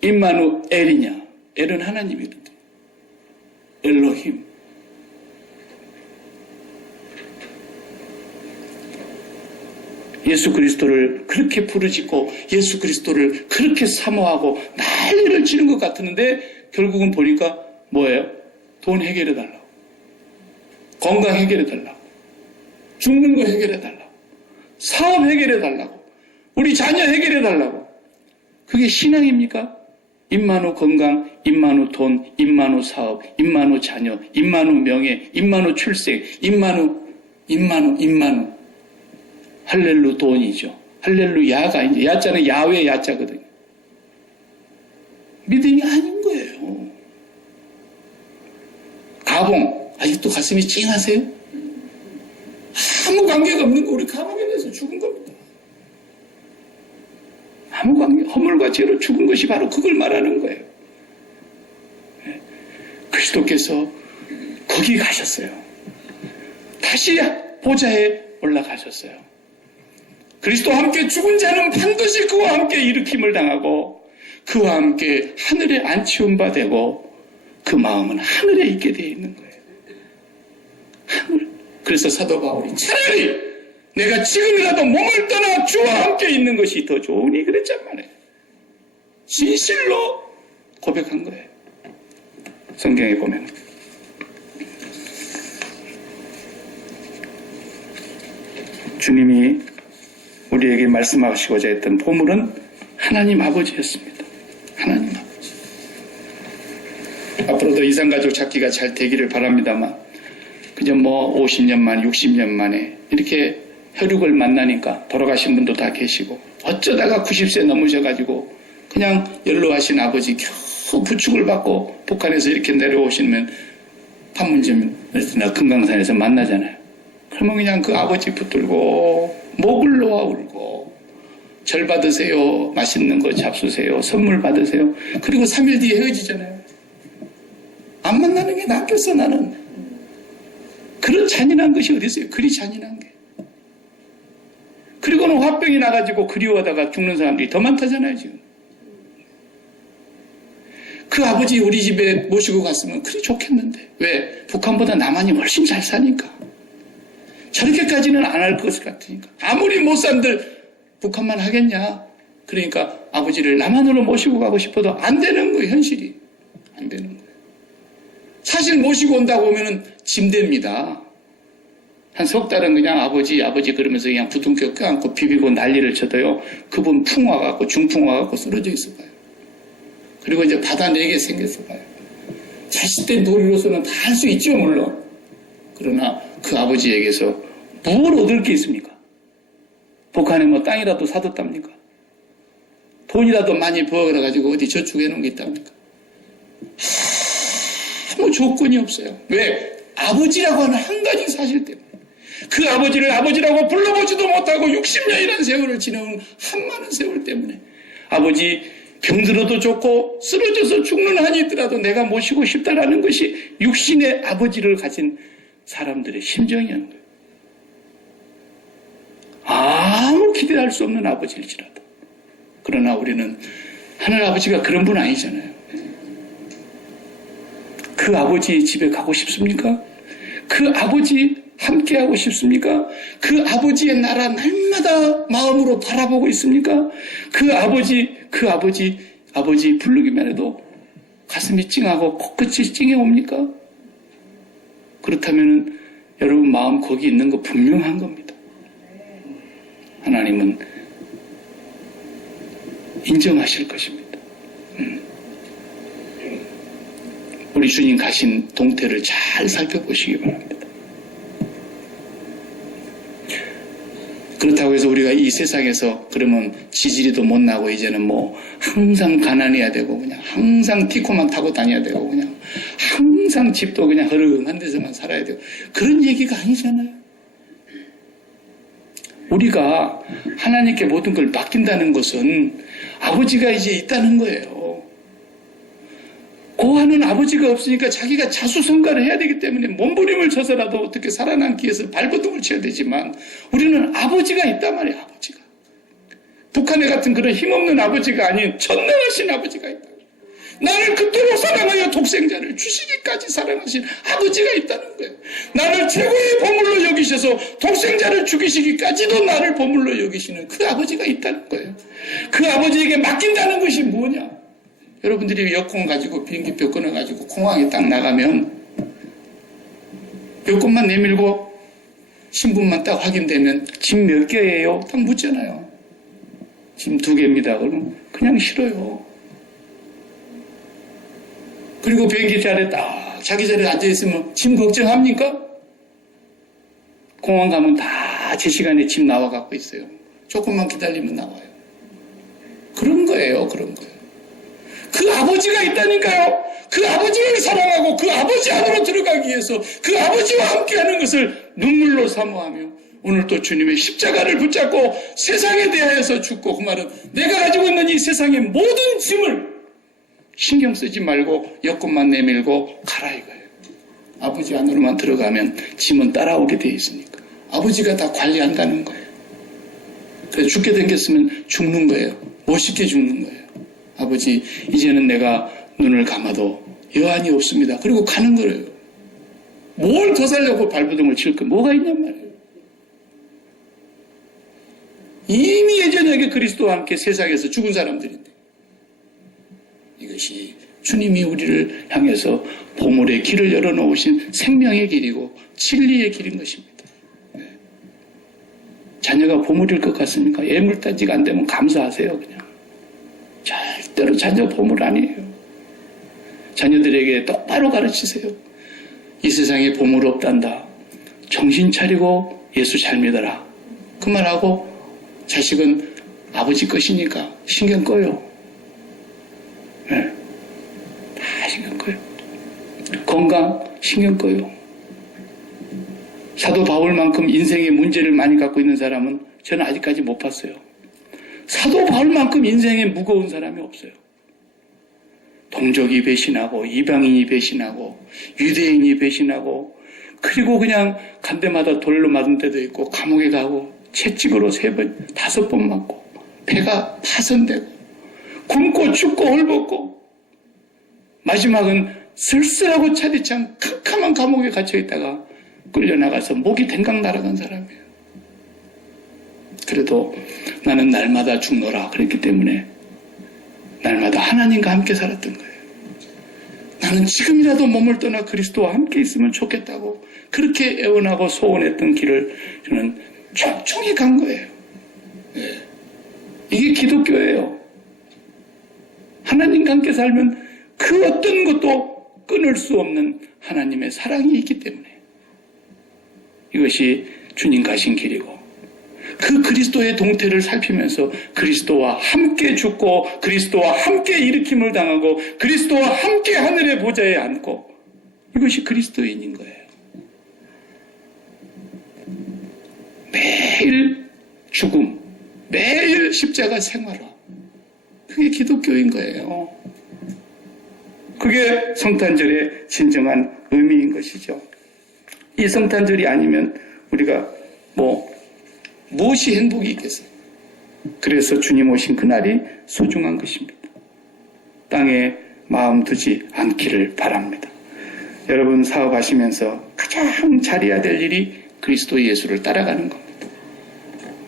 임마누 엘이냐? 엘은 하나님이거든. 엘로힘. 예수 그리스도를 그렇게 부르짖고 예수 그리스도를 그렇게 사모하고 난리를 치는 것 같았는데 결국은 보니까 뭐예요? 돈 해결해달라고, 건강 해결해달라고, 죽는 거 해결해달라고, 사업 해결해달라고, 우리 자녀 해결해달라고. 그게 신앙입니까? 임마누 건강, 임마누 돈, 임마누 사업, 임마누 자녀, 임마누 명예, 임마누 출생, 임마누 할렐루 돈이죠. 할렐루 야가 이제 야자는 야외 야자거든요. 믿음이 아닌 거예요. 가봉 아직도 가슴이 찡하세요? 아무 관계가 없는 거 우리 가봉에 대해서 죽은 겁니다. 아무 관계, 허물과 죄로 죽은 것이 바로 그걸 말하는 거예요. 그리스도께서 거기 가셨어요. 다시 보좌에 올라가셨어요. 그리스도와 함께 죽은 자는 반드시 그와 함께 일으킴을 당하고 그와 함께 하늘에 안치운 바 되고 그 마음은 하늘에 있게 되어 있는 거예요. 하늘. 그래서 사도 바울이 차라리 내가 지금이라도 몸을 떠나 주와 함께 있는 것이 더 좋으니 그랬단 말이에요. 진실로 고백한 거예요. 성경에 보면 주님이 우리에게 말씀하시고자 했던 보물은 하나님 아버지였습니다. 하나님 아버지. 앞으로도 이산가족 찾기가 잘 되기를 바랍니다만 그저 50년 만 60년 만에 이렇게 혈육을 만나니까 돌아가신 분도 다 계시고 어쩌다가 90세 넘으셔가지고 그냥 연로하신 아버지 겨우 부축을 받고 북한에서 이렇게 내려오시면 판문점이나 금강산에서 만나잖아요. 그러면 그냥 그 아버지 붙들고 목을 놓아 울고 절 받으세요. 맛있는 거 잡수세요. 선물 받으세요. 그리고 3일 뒤에 헤어지잖아요. 안 만나는 게 낫겠어 나는. 그런 잔인한 것이 어디 있어요? 그리 잔인한 게. 그리고는 화병이 나가지고 그리워하다가 죽는 사람들이 더 많다잖아요 지금. 그 아버지 우리 집에 모시고 갔으면 그리 좋겠는데 왜? 북한보다 남한이 훨씬 잘 사니까. 저렇게까지는 안 할 것 같으니까. 아무리 못 산들 북한만 하겠냐. 그러니까 아버지를 남한으로 모시고 가고 싶어도 안 되는 거예요. 현실이. 안 되는 거예요. 사실 모시고 온다고 하면은 짐됩니다. 한 석 달은 그냥 아버지 그러면서 그냥 부둥켜 껴안고 비비고 난리를 쳐도요. 그분 풍 와갖고 중풍 와갖고 쓰러져 있어 봐요. 그리고 이제 받아내게 생겼어 봐요. 자식된 도리로서는 다 할 수 있죠 물론. 그러나 그 아버지에게서 뭘 얻을 게 있습니까? 북한에 땅이라도 사뒀답니까? 돈이라도 많이 벌어가지고 어디 저축해 놓은 게 있답니까? 아무 조건이 없어요. 왜? 아버지라고 하는 한 가지 사실 때문에. 그 아버지를 아버지라고 불러보지도 못하고 60년이라는 세월을 지내온 한많은 세월 때문에 아버지 병들어도 좋고 쓰러져서 죽는 한이 있더라도 내가 모시고 싶다라는 것이 육신의 아버지를 가진 사람들의 심정이었는 거예요. 아무 기대할 수 없는 아버지일지라도. 그러나 우리는 하늘 아버지가 그런 분 아니잖아요. 그 아버지 집에 가고 싶습니까? 그 아버지 함께하고 싶습니까? 그 아버지의 나라 날마다 마음으로 바라보고 있습니까? 그 아버지 부르기만 해도 가슴이 찡하고 코끝이 찡해옵니까? 그렇다면 여러분 마음 거기 있는 거 분명한 겁니다. 하나님은 인정하실 것입니다. 우리 주님 가신 동태를 잘 살펴보시기 바랍니다. 그렇다고 해서 우리가 이 세상에서 그러면 지지리도 못 나고 이제는 뭐 항상 가난해야 되고 그냥 항상 티코만 타고 다녀야 되고 그냥 항상 집도 그냥 허름한 데서만 살아야 되고 그런 얘기가 아니잖아요. 우리가 하나님께 모든 걸 맡긴다는 것은 아버지가 이제 있다는 거예요. 고하는 아버지가 없으니까 자기가 자수성가를 해야 되기 때문에 몸부림을 쳐서라도 어떻게 살아남기 위해서 발버둥을 쳐야 되지만 우리는 아버지가 있단 말이에요. 아버지가. 북한의 같은 그런 힘없는 아버지가 아닌 전능하신 아버지가 있다. 나를 그토록 사랑하여 독생자를 주시기까지 사랑하신 아버지가 있다는 거예요. 나를 최고의 보물로 여기셔서 독생자를 죽이시기까지도 나를 보물로 여기시는 그 아버지가 있다는 거예요. 그 아버지에게 맡긴다는 것이 뭐냐? 여러분들이 여권 가지고 비행기표 끊어가지고 공항에 딱 나가면 여권만 내밀고 신분만 딱 확인되면 짐 몇 개예요? 딱 묻잖아요. 짐 2개입니다. 그러면 그냥 싫어요. 그리고 비행기 자리에 딱 자기 자리에 앉아있으면 짐 걱정합니까? 공항 가면 다 제 시간에 짐 나와 갖고 있어요. 조금만 기다리면 나와요. 그런 거예요. 그런 거예요. 그 아버지가 있다니까요. 그 아버지를 사랑하고 그 아버지 안으로 들어가기 위해서 그 아버지와 함께하는 것을 눈물로 사모하며 오늘 또 주님의 십자가를 붙잡고 세상에 대하여서 죽고 그 말은 내가 가지고 있는 이 세상의 모든 짐을 신경 쓰지 말고 여권만 내밀고 가라 이거예요. 아버지 안으로만 들어가면 짐은 따라오게 돼 있으니까. 아버지가 다 관리한다는 거예요. 그래서 죽게 생겼으면 죽는 거예요. 멋있게 죽는 거예요. 아버지 이제는 내가 눈을 감아도 여한이 없습니다. 그리고 가는 거예요. 뭘 더 살려고 발버둥을 칠 거 뭐가 있냔 말이에요. 이미 예전에 그리스도와 함께 세상에서 죽은 사람들인데 이것이 주님이 우리를 향해서 보물의 길을 열어놓으신 생명의 길이고 진리의 길인 것입니다. 자녀가 보물일 것 같습니까? 애물단지가 안 되면 감사하세요. 그냥. 절대로 자녀 보물 아니에요. 자녀들에게 똑바로 가르치세요. 이 세상에 보물 없단다. 정신 차리고 예수 잘 믿어라. 그 말하고 자식은 아버지 것이니까 신경 꺼요. 네. 다 신경 꺼요. 건강 신경 꺼요. 사도 바울만큼 인생의 문제를 많이 갖고 있는 사람은 저는 아직까지 못 봤어요. 사도 바울만큼 인생에 무거운 사람이 없어요. 동족이 배신하고 이방인이 배신하고 유대인이 배신하고 그리고 그냥 간 데마다 돌로 맞은 데도 있고 감옥에 가고 채찍으로 3번, 5번 맞고 배가 파손되고 굶고 죽고 헐벗고 마지막은 쓸쓸하고 차디찬 캄캄한 감옥에 갇혀있다가 끌려나가서 목이 댕강 날아간 사람이에요. 그래도 나는 날마다 죽노라 그랬기 때문에 날마다 하나님과 함께 살았던 거예요. 나는 지금이라도 몸을 떠나 그리스도와 함께 있으면 좋겠다고 그렇게 애원하고 소원했던 길을 저는 촘촘히 간 거예요. 네. 이게 기독교예요. 하나님과 함께 살면 그 어떤 것도 끊을 수 없는 하나님의 사랑이 있기 때문에 이것이 주님 가신 길이고 그 그리스도의 동태를 살피면서 그리스도와 함께 죽고 그리스도와 함께 일으킴을 당하고 그리스도와 함께 하늘의 보좌에 앉고 이것이 그리스도인인 거예요. 매일 죽음, 매일 십자가 생활화. 그게 기독교인 거예요. 그게 성탄절의 진정한 의미인 것이죠. 이 성탄절이 아니면 우리가 무엇이 행복이 있겠어요? 그래서 주님 오신 그날이 소중한 것입니다. 땅에 마음 두지 않기를 바랍니다. 여러분 사업하시면서 가장 잘해야 될 일이 그리스도 예수를 따라가는 겁니다.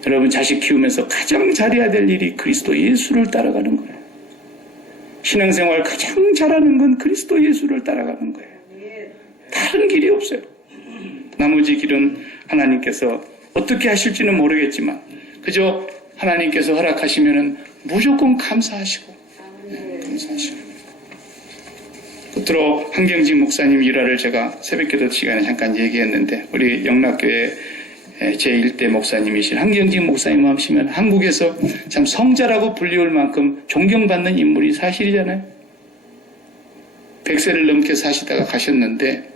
여러분 자식 키우면서 가장 잘해야 될 일이 그리스도 예수를 따라가는 거예요. 신앙생활 가장 잘하는 건 그리스도 예수를 따라가는 거예요. 다른 길이 없어요. 나머지 길은 하나님께서 어떻게 하실지는 모르겠지만 그저 하나님께서 허락하시면은 무조건 감사하시고 끝으로 한경직 목사님 일화를 제가 새벽기도 시간에 잠깐 얘기했는데 우리 영락교회 제1대 목사님이신 한경직 목사님 하시면 한국에서 참 성자라고 불리울 만큼 존경받는 인물이 사실이잖아요. 100세를 넘게 사시다가 가셨는데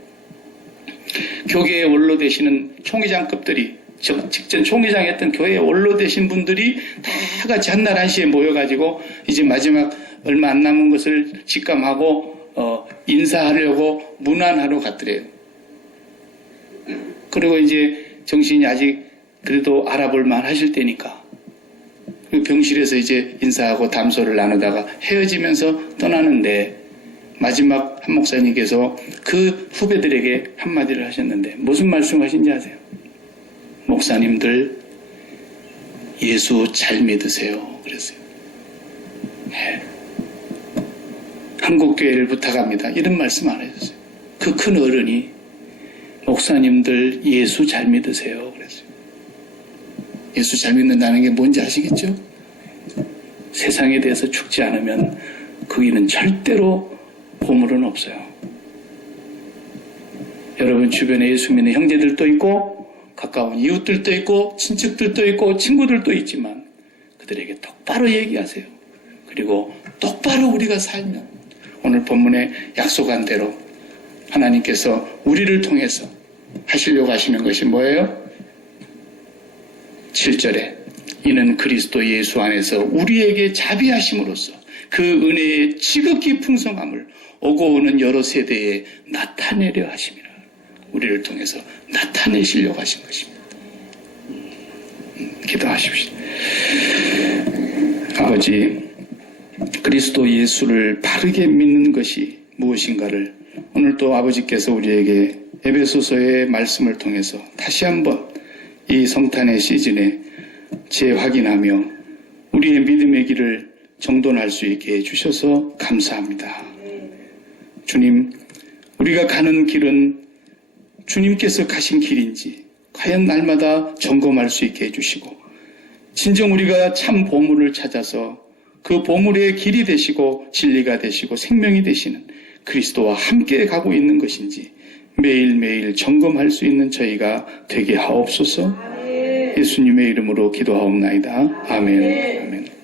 교계의 원로 되시는 총회장급들이 직전 총회장 했던 교회의 원로 되신 분들이 다 같이 한날 한시에 모여가지고 이제 마지막 얼마 안 남은 것을 직감하고 인사하려고 문안하러 갔더래요. 그리고 이제 정신이 아직 그래도 알아볼 만 하실 때니까 병실에서 이제 인사하고 담소를 나누다가 헤어지면서 떠나는데 마지막 한 목사님께서 그 후배들에게 한마디를 하셨는데 무슨 말씀하신지 아세요? 목사님들 예수 잘 믿으세요. 그랬어요. 네. 한국교회를 부탁합니다. 이런 말씀 안 해줬어요. 그 큰 어른이 목사님들 예수 잘 믿으세요. 그랬어요. 예수 잘 믿는다는 게 뭔지 아시겠죠? 세상에 대해서 죽지 않으면 거기는 절대로 보물은 없어요. 여러분 주변에 예수 믿는 형제들도 있고 가까운 이웃들도 있고 친척들도 있고 친구들도 있지만 그들에게 똑바로 얘기하세요. 그리고 똑바로 우리가 살면 오늘 본문에 약속한 대로 하나님께서 우리를 통해서 하시려고 하시는 것이 뭐예요? 7절에 이는 그리스도 예수 안에서 우리에게 자비하심으로써 그 은혜의 지극히 풍성함을 오고 오는 여러 세대에 나타내려 하심이라. 우리를 통해서 나타내시려고 하신 것입니다. 기도하십시오. 아버지, 그리스도 예수를 바르게 믿는 것이 무엇인가를 오늘 또 아버지께서 우리에게 에베소서의 말씀을 통해서 다시 한번 이 성탄의 시즌에 재확인하며 우리의 믿음의 길을 정돈할 수 있게 해주셔서 감사합니다. 주님, 우리가 가는 길은 주님께서 가신 길인지 과연 날마다 점검할 수 있게 해주시고 진정 우리가 참 보물을 찾아서 그 보물의 길이 되시고 진리가 되시고 생명이 되시는 그리스도와 함께 가고 있는 것인지 매일매일 점검할 수 있는 저희가 되게 하옵소서. 예수님의 이름으로 기도하옵나이다. 아멘. 아멘.